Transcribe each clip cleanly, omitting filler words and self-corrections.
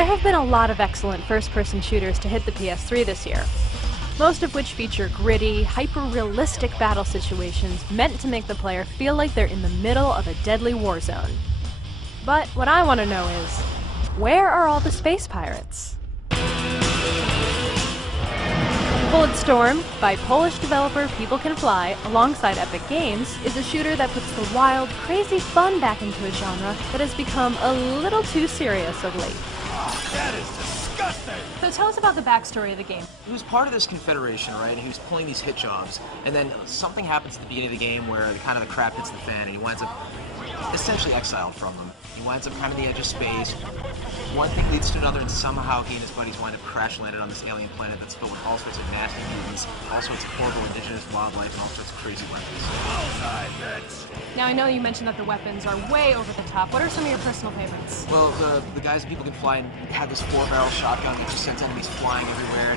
There have been a lot of excellent first-person shooters to hit the PS3 this year, most of which feature gritty, hyper-realistic battle situations meant to make the player feel like they're in the middle of a deadly war zone. But what I want to know is, where are all the space pirates? Bulletstorm, by Polish developer People Can Fly, alongside Epic Games, is a shooter that puts the wild, crazy fun back into a genre that has become a little too serious of late. Oh, that is disgusting! So tell us about the backstory of the game. He was part of this confederation, right, and he was pulling these hit jobs, and then something happens at the beginning of the game where the crap hits the fan, and he winds up essentially exiled from them. He winds up kind of the edge of space. One thing leads to another, and somehow he and his buddies wind up crash-landed on this alien planet that's filled with all sorts of nasty mutants, all sorts of horrible indigenous wildlife, and all sorts of crazy weapons. Now, I know you mentioned that the weapons are way over the top. What are some of your personal favorites? Well, the guys People Can Fly had this 4-barrel shotgun that just sends enemies flying everywhere.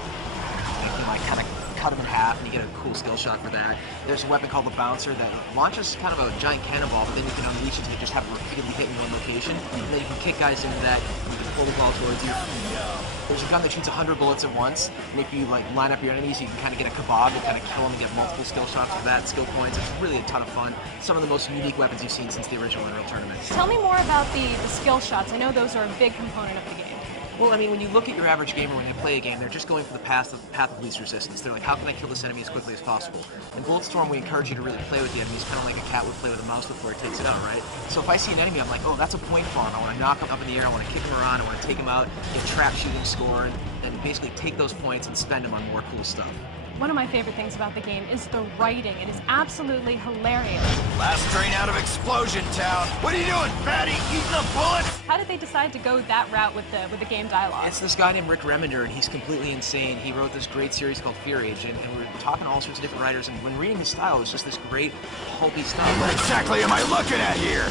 You can kind of cut them in half, and you get a cool skill shot for that. There's a weapon called the Bouncer that launches kind of a giant cannonball, but then you can unleash it to just have it repeatedly hit in one location. And then you can kick guys into that, you can pull the ball towards you. There's a gun that shoots 100 bullets at once, and if you line up your enemies, you can kind of get a kebab and kind of kill them and get multiple skill shots for that, skill points. It's really a ton of fun. Some of the most unique weapons you've seen since the original Unreal Tournament. Tell me more about the skill shots. I know those are a big component of the game. Well, I mean, when you look at your average gamer when they play a game, they're just going for the path of least resistance. They're like, how can I kill this enemy as quickly as possible? In Bulletstorm, we encourage you to really play with the enemies, kind of like a cat would play with a mouse before it takes it out, right? So if I see an enemy, I'm like, oh, that's a point farm. I want to knock him up in the air, I want to kick him around, I want to take him out, get trap shooting score, and basically take those points and spend them on more cool stuff. One of my favorite things about the game is the writing. It is absolutely hilarious. Last train out of Explosion Town. What are you doing, fatty? Eating the bullets? How did they decide to go that route with the game dialogue? It's this guy named Rick Remender, and he's completely insane. He wrote this great series called Fear Age, and we're talking to all sorts of different writers, and when reading his style, it's just this great, pulpy stuff. What exactly am I looking at here?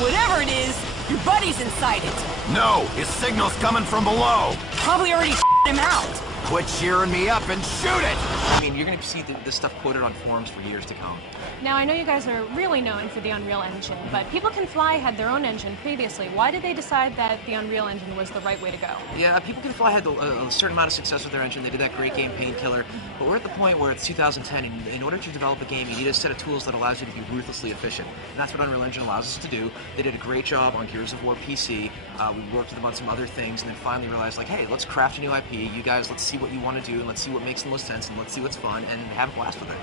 Whatever it is, your buddy's inside it. No, his signal's coming from below. Probably already him out. Quit cheering me up and shoot it! I mean, you're going to see this stuff quoted on forums for years to come. Now, I know you guys are really known for the Unreal Engine, but People Can Fly had their own engine previously. Why did they decide that the Unreal Engine was the right way to go? Yeah, People Can Fly had a certain amount of success with their engine. They did that great game, Painkiller. But we're at the point where it's 2010, and in order to develop a game, you need a set of tools that allows you to be ruthlessly efficient. And that's what Unreal Engine allows us to do. They did a great job on Gears of War PC. We worked with them on some other things, and then finally realized, like, hey, let's craft a new IP. You guys, let's see what you want to do, and let's see what makes the most sense, and let's see what's fun, and have a blast with it.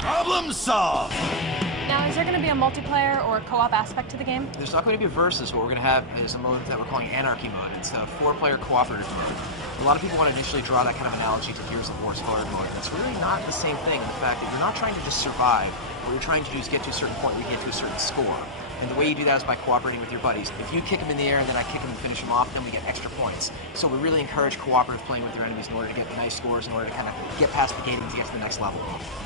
Problem solved! Now, is there going to be a multiplayer or co-op aspect to the game? There's not going to be a versus. What we're going to have is a mode that we're calling Anarchy mode. It's a 4-player cooperative mode. A lot of people want to initially draw that kind of analogy to Gears of War's hard mode. It's really not the same thing in the fact that you're not trying to just survive. What you're trying to do is get to a certain point where you get to a certain score. And the way you do that is by cooperating with your buddies. If you kick them in the air and then I kick them and finish them off, then we get extra points. So we really encourage cooperative playing with your enemies in order to get nice scores, in order to kind of get past the gating to get to the next level.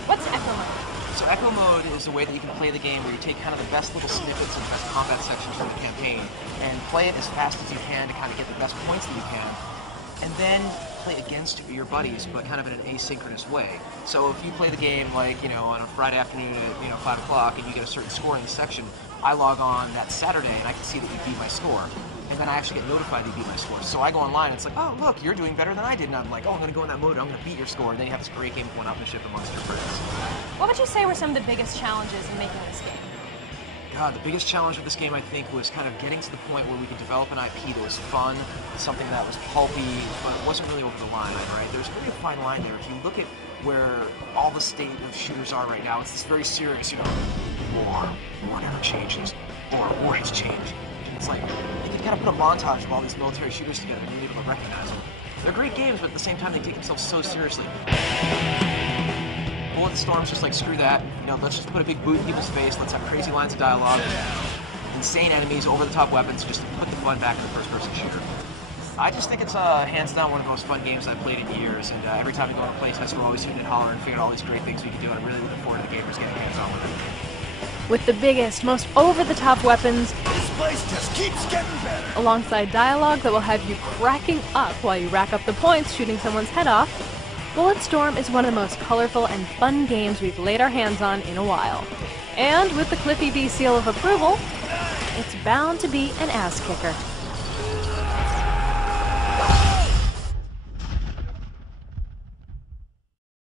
What's Echo Mode? So Echo Mode is a way that you can play the game where you take kind of the best little snippets and best combat sections from the campaign and play it as fast as you can to kind of get the best points that you can. And then play against your buddies, but kind of in an asynchronous way. So if you play the game, like, on a Friday afternoon at, 5 o'clock, and you get a certain score in the section, I log on that Saturday, and I can see that you beat my score. And then I actually get notified that you beat my score. So I go online, and it's like, oh, look, you're doing better than I did. And I'm like, oh, I'm going to go in that mode, I'm going to beat your score. And then you have this great game of one-upmanship amongst your friends. What would you say were some of the biggest challenges in making this game? God, the biggest challenge with this game, I think, was kind of getting to the point where we could develop an IP that was fun, something that was pulpy, but it wasn't really over the line, right? There's really a fine line there. If you look at where all the state of shooters are right now, it's this very serious, war never changes, or war has changed. And it's like, you can kind of put a montage of all these military shooters together and you're able to recognize them. They're great games, but at the same time, they take themselves so seriously. Bulletstorm's just like, screw that, let's just put a big boot in people's face, let's have crazy lines of dialogue, insane enemies, over-the-top weapons, just to put the fun back in the first-person shooter. I just think it's hands down one of the most fun games I've played in years, and every time we go to a playtest, we're always hooting and hollering and figuring out all these great things we can do, and I'm really looking forward to the gamers getting hands-on with it. With the biggest, most over-the-top weapons, This place just keeps getting better! alongside dialogue that will have you cracking up while you rack up the points shooting someone's head off, Bulletstorm is one of the most colorful and fun games we've laid our hands on in a while. And with the Cliffy B seal of approval, it's bound to be an ass kicker.